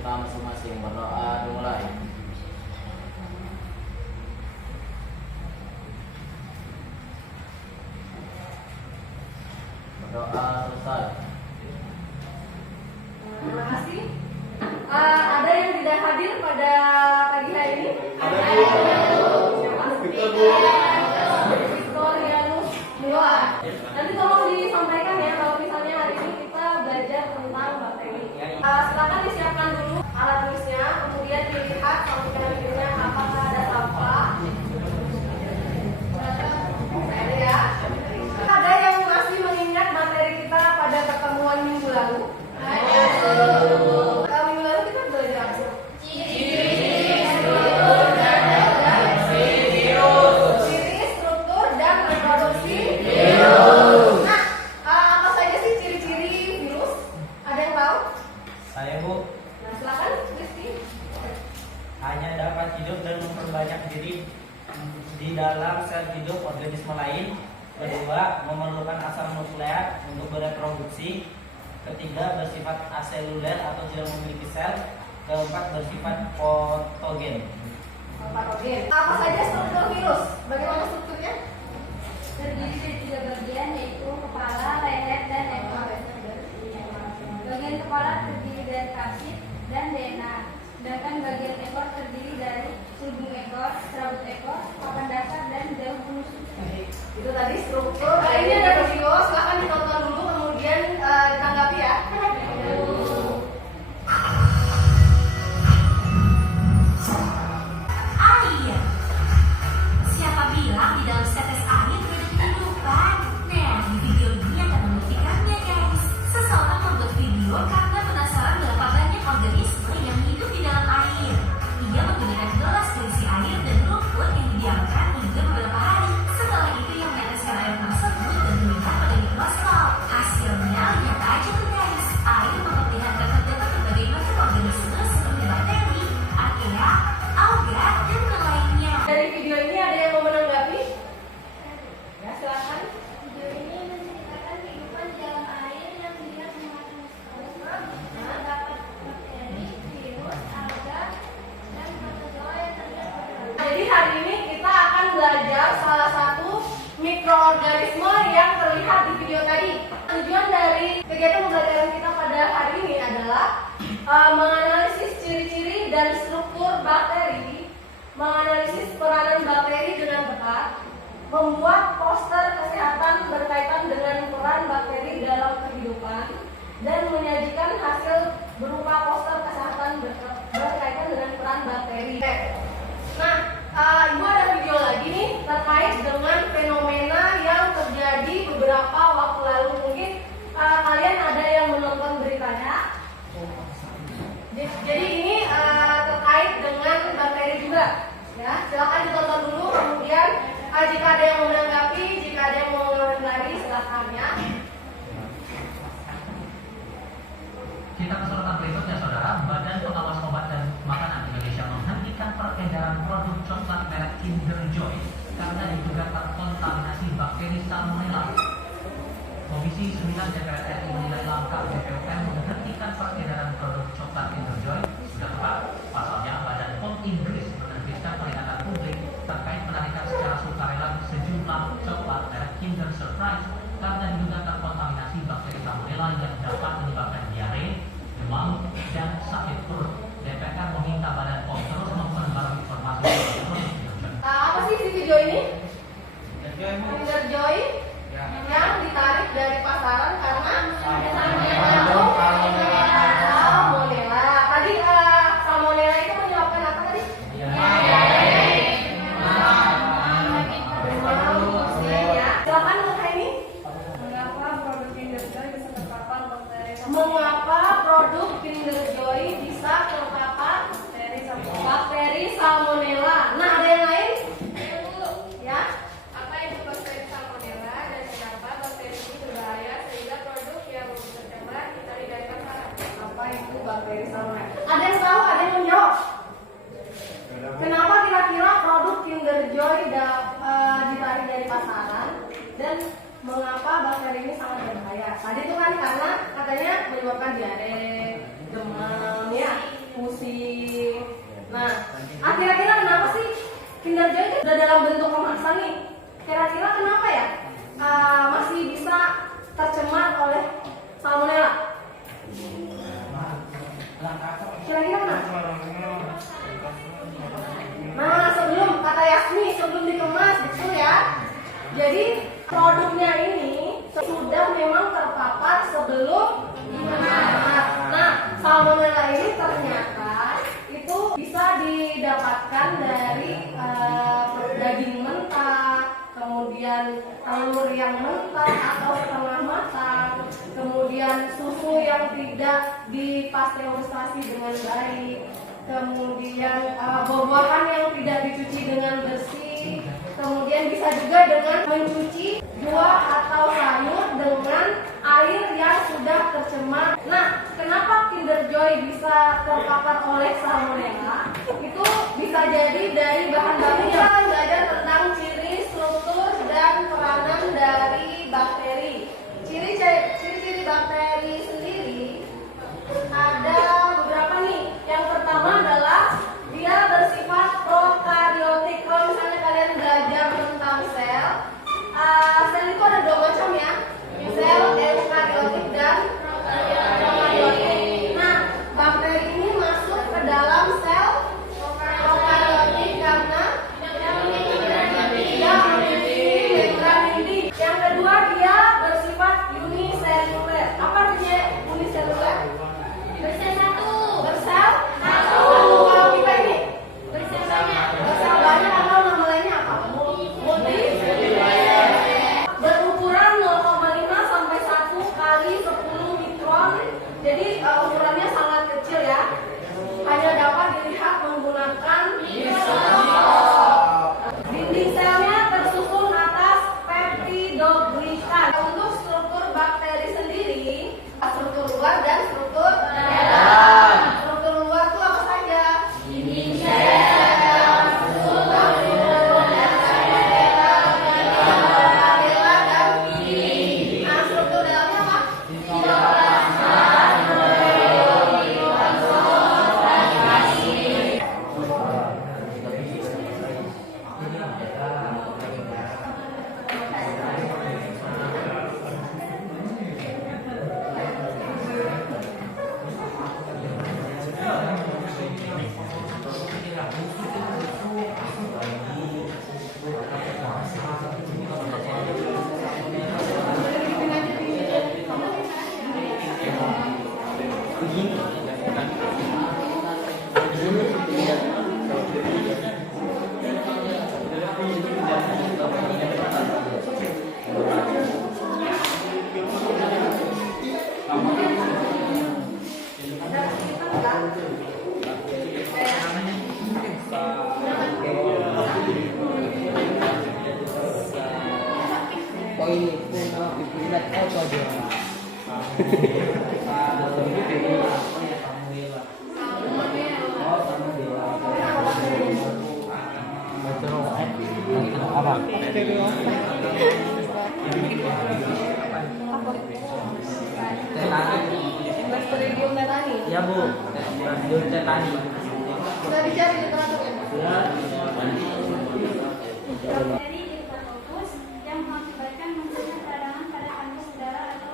kita masing-masing. Berdoa dimulai. Berdoa selesai. Terima kasih. Ada yang tidak hadir pada pagi hari ini? Victorianus Mila. Nanti tolong disampaikan ya kalau misalnya hari ini kita belajar tentang bakteri. Silakan disiapkan dulu alat tulisnya, kemudian dilihat kalau videonya apakah ada sampah. Ada ya. Ada yang masih mengingat materi kita pada pertemuan minggu lalu? Minggu lalu kita belajar apa? Ciri, struktur, dan reproduksi virus. Nah, apa saja sih ciri-ciri virus? Ada yang tahu? Saya, Bu. Nah, silakan, Kristi. Hanya dapat hidup dan memperbanyak diri di dalam sel hidup organisme lain. Kedua, memerlukan asam nukleat untuk bereproduksi. Ketiga, bersifat aseluler atau tidak memiliki sel. Keempat, bersifat patogen. Patogen. Apa saja struktur virus? Bagaimana strukturnya? Terdiri dari 3 bagian, yaitu kepala, leher, dan ekor. Bagian kepala terdiri dari kapsid dan DNA, sedangkan bagian ekor terdiri dari sulbung ekor, serabut ekor, papan dasar, dan daun penusuk. Itu tadi struktur. Ini ada video, silahkan ditonton dulu, kemudian ditanggapi ya. Air. Siapa bilang di dalam setetes air tidak ada kehidupan? Nah, di video ini akan membuktikannya, guys. Seseorang membuat video karena penasaran berapa banyak organisme yang hidup di dalam air. Ia menggunakan gelas berisi air dan rumput yang didiamkan hingga beberapa hari. Setelah itu ia meneteskan air tersebut dan melihat pada mikroskop. Hasilnya lihat aja tuh, guys. Air memperlihatkan terdapat berbagai macam organisme seperti bakteri, archaea, alga, dan lainnya. Dari video ini ada yang mau menanggapi? Ya, silakan. Video ini menceritakan kehidupan di dalam air yang dilihat menggunakan mikroskop. Terdapat bakteri, virus, alga, dan protozoa yang terlihat pada air. Jadi hari ini kita akan belajar salah satu mikroorganisme yang terlihat di video tadi. Tujuan dari kegiatan pembelajaran kita pada hari ini adalah menganalisis ciri-ciri dan struktur bakteri, menganalisis peranan bakteri dengan ketat, membuat poster kesehatan berkaitan dengan peran bakteri dalam kehidupan, dan menyajikan hasil berupa poster kesehatan berkaitan dengan peran bakteri. Nah, Ibu ada video lagi nih terkait dengan fenomena yang terjadi beberapa waktu lalu. Mungkin kalian ada yang menonton beritanya. Jadi ini terkait dengan bakteri juga. Ya, silakan ditonton dulu. Kemudian jika ada yang mau menanggapi, jika ada yang mau mengomentari, silakan ya. Kita ke sorotan berikutnya, saudara. Badan Pengawas Obat dan Makanan Indonesia menghentikan peredaran produk coklat merek Kinder Joy karena diduga terkontaminasi bakteri Salmonella. Komisi 9 DPR RI menilai langkah BPOM menghentikan peredaran produk coklat Kinder Joy sudah tepat. Pasalnya, Badan POM Inggris menerbitkan peringatan publik terkait penarikan secara sukarela sejumlah coklat merek Kinder Surprise karena diduga terkontaminasi bakteri Salmonella yang dapat menyebabkan diare, demam, dan sakit perut. DPR meminta Badan POM terus memperbarui informasi tentang produk Kinder Joy. Apa sih di video ini? Kinder Joy yang ditarik dari pasaran karena salmonella. Tadi salmonella itu menyebabkan apa tadi? Silakan Mbak ini. Mengapa produk Kinder Joy bisa terpapar bakteri salmonella? Nah, ada yang lain? Ya. Apa itu bakteri salmonella dan kenapa bakteri ini berbahaya sehingga produk yang tercemar ditarik dari pasaran? Apa itu bakteri salmonella? Ada yang tahu? Ada yang menjawab? Kenapa kira-kira produk Kinder Joy ditarik dari pasaran dan mengapa bakteri ini sangat berbahaya? Tadi itu kan karena katanya menyebabkan diare, demam, ya. sudah dalam bentuk kemasan nih, kira-kira kenapa ya masih bisa tercemar oleh salmonella? Kira-kira kenapa? Nah, sebelum kata Yasmi, sebelum dikemas, betul ya. Jadi produknya ini sudah memang terpapar sebelum dikemas. Nah, salmonella ini ternyata itu bisa didapatkan dari daging mentah, kemudian telur yang mentah atau setengah matang, kemudian susu yang tidak dipasteurisasi dengan baik, kemudian buah-buahan yang tidak dicuci dengan bersih, kemudian bisa juga dengan mencuci buah atau sayur dengan air yang sudah tercemar. Nah, kenapa Kinder Joy bisa terpapar oleh salmonella? Itu bisa jadi dari bahan baku yang kita belajar tentang ciri, struktur, dan peranan dari bakteri. Ciri-ciri bakteri sendiri ada beberapa nih. Yang pertama adalah dia bersifat prokaryotik. Kalau misalnya kalian belajar tentang sel, sel itu ada dua macam ya, sel eukaryotik dan prokaryotik. Nah, bakteri ini masuk ke dalam sel prokaryotik karena dia memiliki membran inti. Yang kedua, dia bersifat uniseluler. Apa artinya uniseluler? Bersel satu. Bersel satu. Kalau kita ini bersel banyak. Bersel banyak atau nama lainnya apa? Multiseluler. Berukuran 0,5 sampai 1 kali 10 mikron. Jadi ukurannya sangat kecil ya. Hanya dapat dilihat menggunakan mikroskop. Dinding selnya tersusun atas peptidoglikan. Untuk struktur bakteri sendiri, struktur luar dan struktur dalam. Struktur luar itu apa saja? Dinding sel, dan dinding. Nah, struktur dalamnya apa? Sitoplasma, Clostridium tetani. Ya Bu, Clostridium tetani. Sudah dicari literatur ya? Bakteri Diplococcus yang mengakibatkan munculnya peradangan pada kandung udara atau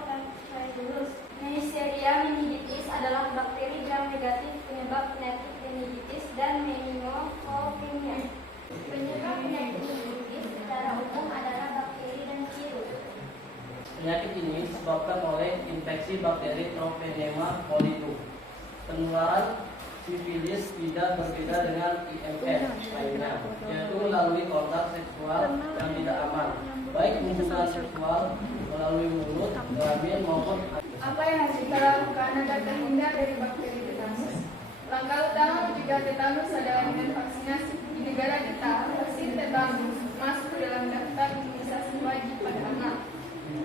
virus. Neisseria meningitis adalah bakteri gram negatif penyebab penyakit meningitis dan meningococcinia. Penyebab penyakit meningitis secara umum adalah bakteri dan virus. Penyakit ini disebabkan oleh infeksi bakteri Troponema colitum. Penularan sifilis tidak berbeda dengan IMS lainnya, yaitu melalui kontak seksual yang tidak aman, baik hubungan seksual melalui mulut, kelamin maupun. Apa yang harus kita lakukan agar terhindar dari bakteri tetanus? Langkah utama mencegah tetanus adalah dengan vaksinasi. Di negara kita, vaksin tetanus masuk ke dalam daftar imunisasi wajib pada anak.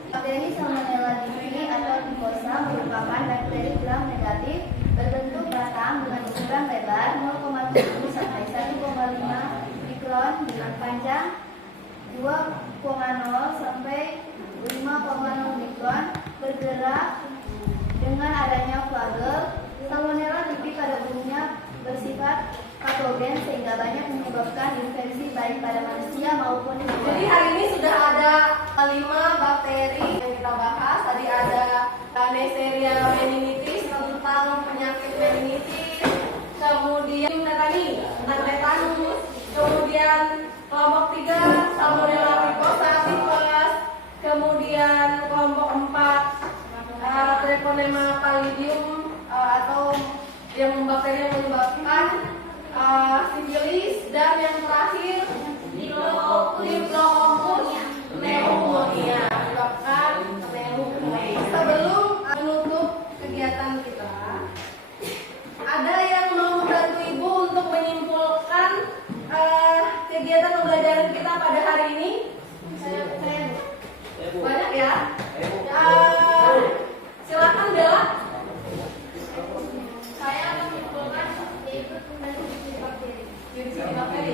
Bakteri Salmonella typhi atau Typhosa merupakan bakteri gram negatif berbentuk batang dengan ukuran lebar 0,7 sampai 1,5 mikron dengan panjang 2,0 sampai 5,0 mikron, bergerak dengan adanya flagel. Salmonella typhi pada umumnya bersifat patogen sehingga banyak menyebabkan menyebabkan infeksi baik pada manusia maupun hewan. Jadi hari ini sudah ada 5 bakteri yang kita bahas. Tadi ada Neisseria meningitis tentang penyakit meningitis, kemudian Natani tentang tetanus, kemudian kelompok 3 Salmonella typhosa tipes, kemudian kelompok 4 Treponema pallidum atau yang bakteri yang menyebabkan sifilis, dan yang terakhir Diplococcus pneumonia menyebabkan pneumonia. Sebelum menutup kegiatan kita, ada yang mau membantu Ibu untuk menyimpulkan kegiatan pembelajaran kita pada hari ini? Saya banyak ya. Silakan Bella. Saya menyimpulkan yaitu tentang divisi bakteri. Divisi bakteri.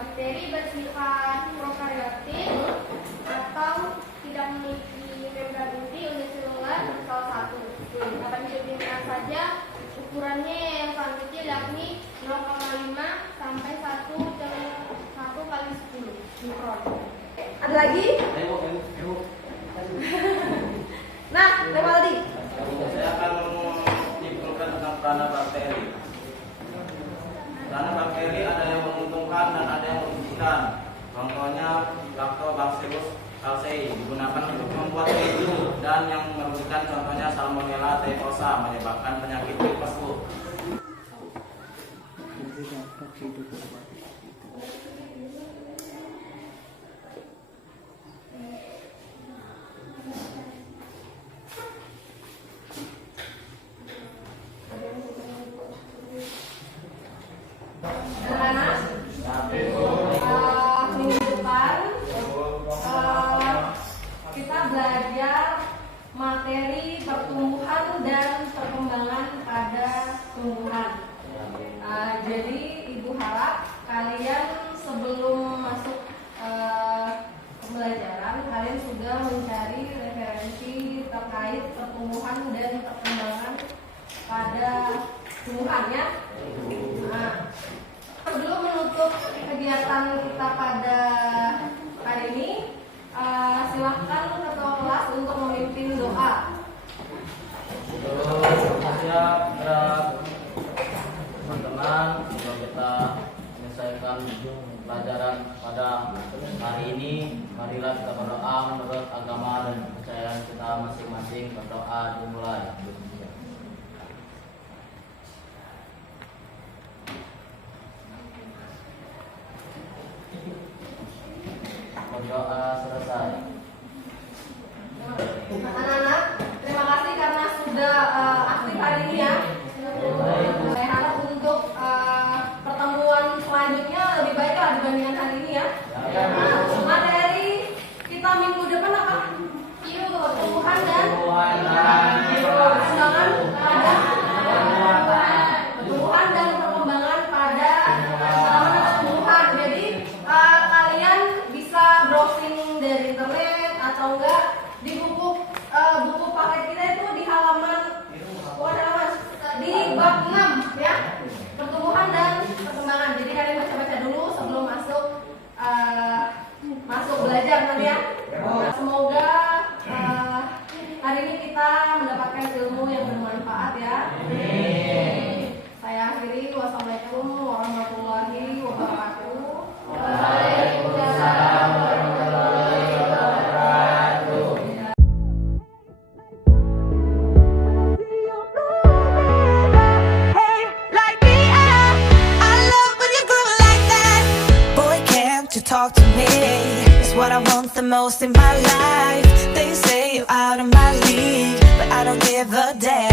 Bakteri bersifat prokaryotik atau tidak memiliki membran inti uniseluler salah satu. Dapat dipikirkan saja ukurannya yang paling kecil yakni 0,5 sampai 1 kali 10 mikron. Ada lagi? Nah, tema tadi. Saya akan menyimpulkan tentang peranan bakteri. Peranan bakteri ada yang menguntungkan dan ada yang merugikan. Contohnya Lactobacillus calcei digunakan untuk membuat keju, dan yang merugikan contohnya Salmonella typhosa menyebabkan penyakit tipes. Minggu depan kita belajar materi pertumbuhan dan perkembangan pada tumbuhan. Jadi Ibu harap kalian sebelum masuk pembelajaran kalian sudah mencari referensi terkait pertumbuhan dan perkembangan pada tumbuhannya. Sebelum menutup kegiatan kita pada hari ini, silahkan ketua kelas untuk memimpin doa. Saya teman-teman, sebelum kita menyelesaikan pelajaran pada hari ini, marilah kita berdoa menurut agama dan kepercayaan kita masing-masing. Berdoa dimulai. Berdoa selesai. Anak-anak, terima kasih karena sudah aktif hari ini ya. Saya harap untuk pertemuan selanjutnya lebih baik lah dibandingkan hari ini ya. Materi kita minggu depan apa? Pertumbuhan dan perkembangan pada pertumbuhan dan perkembangan pada tumbuhan. Jadi kalian bisa browsing dari internet atau enggak di buku paket kita itu di halaman di bab 6 ya, pertumbuhan dan perkembangan. Jadi kalian baca-baca dulu sebelum masuk belajar nanti ya. Semoga hari ini kita mendapatkan ilmu yang bermanfaat ya. Saya akhiri. Wassalamualaikum warahmatullahi wabarakatuh. Waalaikumsalam warahmatullahi wabarakatuh. Hey, like me, I love when you groove like that. Boy, can't you talk to me? It's what I want the most in my life. They say you're out of my league, but I don't give a damn.